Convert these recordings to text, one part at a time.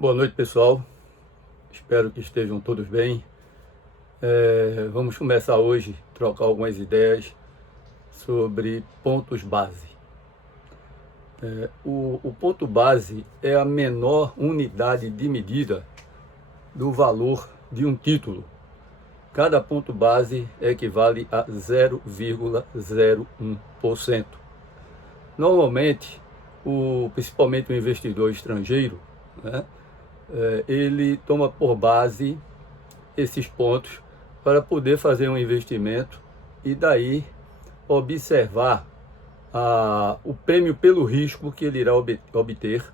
Boa noite, pessoal. Espero que estejam todos bem. Vamos começar hoje a trocar algumas ideias sobre pontos base. O ponto base é a menor unidade de medida do valor de um título. Cada ponto base equivale a 0,01%. Normalmente, principalmente o investidor estrangeiro, né, ele toma por base esses pontos para poder fazer um investimento e daí observar o prêmio pelo risco que ele irá obter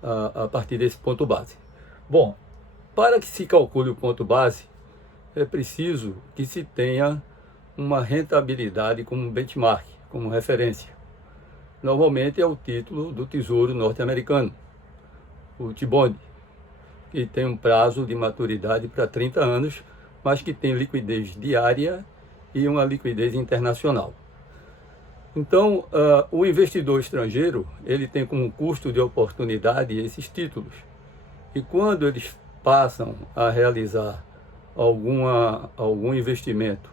a partir desse ponto base. Bom, para que se calcule o ponto base, é preciso que se tenha uma rentabilidade como benchmark, como referência. Normalmente é o título do Tesouro norte-americano, o T-Bond, que tem um prazo de maturidade para 30 anos, mas que tem liquidez diária e uma liquidez internacional. Então, o investidor estrangeiro, ele tem como custo de oportunidade esses títulos. E quando eles passam a realizar algum investimento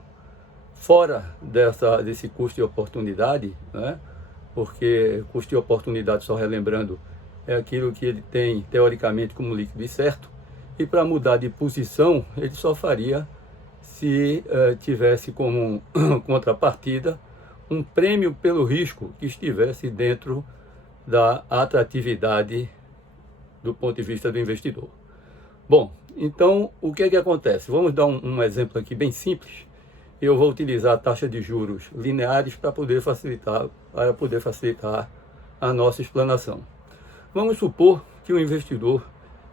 fora desse custo de oportunidade, né? Porque custo de oportunidade, só relembrando, é aquilo que ele tem teoricamente como líquido e certo, e para mudar de posição ele só faria se tivesse como contrapartida um prêmio pelo risco que estivesse dentro da atratividade do ponto de vista do investidor. Bom, então o que é que acontece? Vamos dar um exemplo aqui bem simples. Eu vou utilizar a taxa de juros lineares para poder facilitar a nossa explanação. Vamos supor que o investidor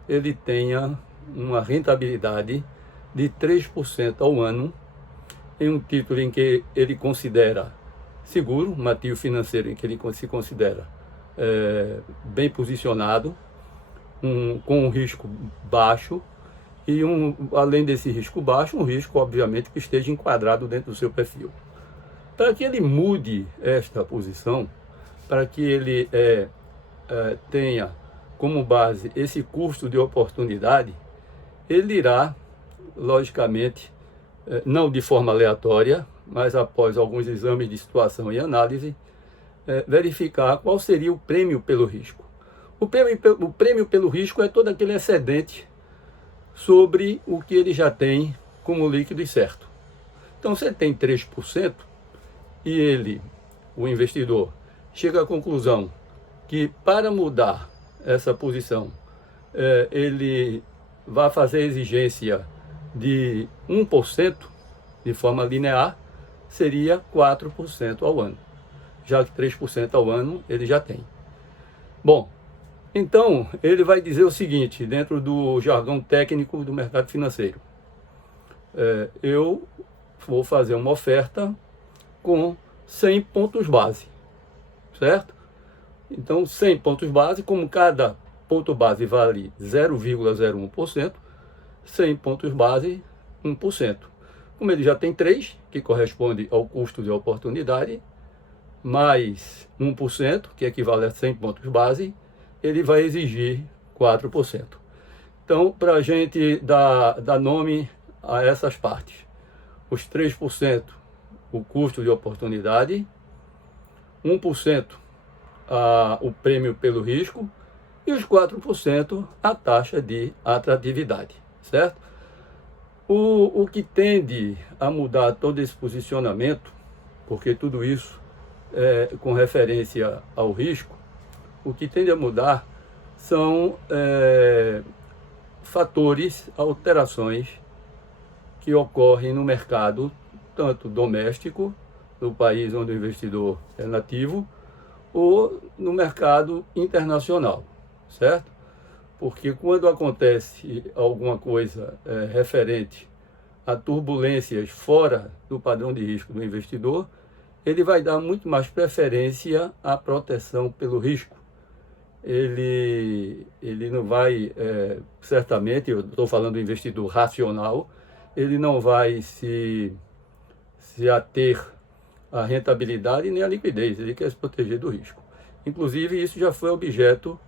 ele tenha uma rentabilidade de 3% ao ano em um título em que ele considera seguro, um ativo financeiro em que ele se considera bem posicionado, com um risco baixo e, além desse risco baixo, um risco, obviamente, que esteja enquadrado dentro do seu perfil. Para que ele mude esta posição, para que ele tenha como base esse custo de oportunidade, ele irá, logicamente, não de forma aleatória, mas após alguns exames de situação e análise, verificar qual seria o prêmio pelo risco. O prêmio pelo risco é todo aquele excedente sobre o que ele já tem como líquido e certo. Então, você tem 3% e o investidor, chega à conclusão que para mudar essa posição, ele vai fazer a exigência de 1% de forma linear, seria 4% ao ano, já que 3% ao ano ele já tem. Bom, então ele vai dizer o seguinte, dentro do jargão técnico do mercado financeiro: eu vou fazer uma oferta com 100 pontos base, certo? Então, 100 pontos base, como cada ponto base vale 0,01%, 100 pontos base, 1%. Como ele já tem 3, que corresponde ao custo de oportunidade, mais 1%, que equivale a 100 pontos base, ele vai exigir 4%. Então, para a gente dar nome a essas partes, os 3%, o custo de oportunidade, 1%, o prêmio pelo risco, e os 4% a taxa de atratividade, certo? O que tende a mudar todo esse posicionamento, porque tudo isso é com referência ao risco, o que tende a mudar são fatores, alterações que ocorrem no mercado, tanto doméstico, no país onde o investidor é nativo, ou no mercado internacional, certo? Porque quando acontece alguma coisa referente a turbulências fora do padrão de risco do investidor, ele vai dar muito mais preferência à proteção pelo risco. Ele não vai, certamente, eu estou falando do investidor racional, ele não vai se ater à rentabilidade nem à liquidez, ele quer se proteger do risco. Inclusive, isso já foi objeto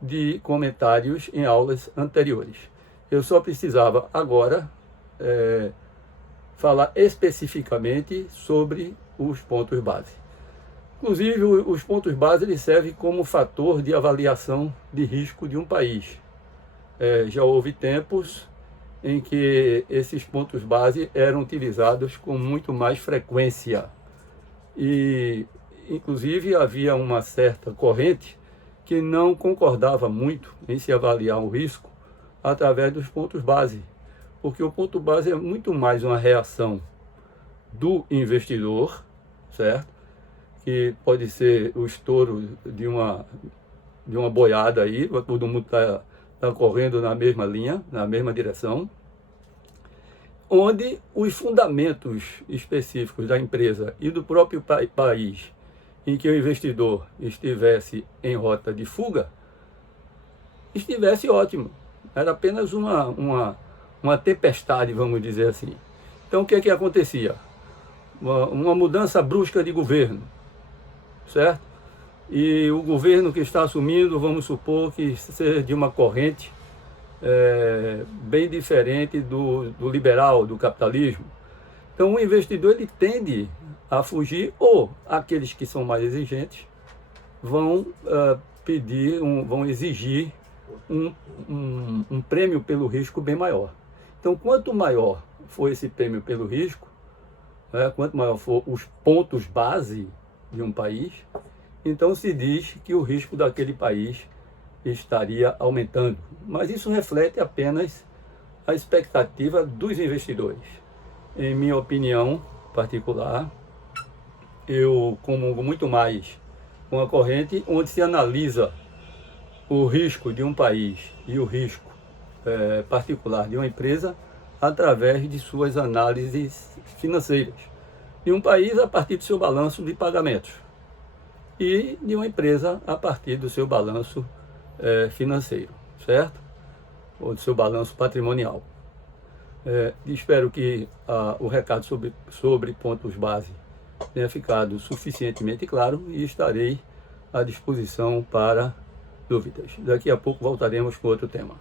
de comentários em aulas anteriores. Eu só precisava agora falar especificamente sobre os pontos base. Inclusive, os pontos base eles servem como fator de avaliação de risco de um país. Já houve tempos em que esses pontos base eram utilizados com muito mais frequência. E, inclusive, havia uma certa corrente que não concordava muito em se avaliar o risco através dos pontos base, porque o ponto base é muito mais uma reação do investidor, certo? Que pode ser o estouro de uma boiada aí, todo mundo está correndo na mesma linha, na mesma direção, onde os fundamentos específicos da empresa e do próprio país em que o investidor estivesse em rota de fuga, estivesse ótimo. Era apenas uma tempestade, vamos dizer assim. Então, o que é que acontecia? Uma mudança brusca de governo, certo? E o governo que está assumindo, vamos supor que seja de uma corrente bem diferente do liberal, do capitalismo. Então, o investidor ele tende a fugir, ou aqueles que são mais exigentes vão vão exigir um prêmio pelo risco bem maior. Então, quanto maior for esse prêmio pelo risco, quanto maior for os pontos base de um país, então se diz que o risco daquele país estaria aumentando. Mas isso reflete apenas a expectativa dos investidores. Em minha opinião particular, eu comungo muito mais com a corrente onde se analisa o risco de um país e o risco particular de uma empresa através de suas análises financeiras. De um país a partir do seu balanço de pagamentos e de uma empresa a partir do seu balanço financeiro, certo? Ou do seu balanço patrimonial. Espero que o recado sobre pontos base tenha ficado suficientemente claro e estarei à disposição para dúvidas. Daqui a pouco voltaremos com outro tema.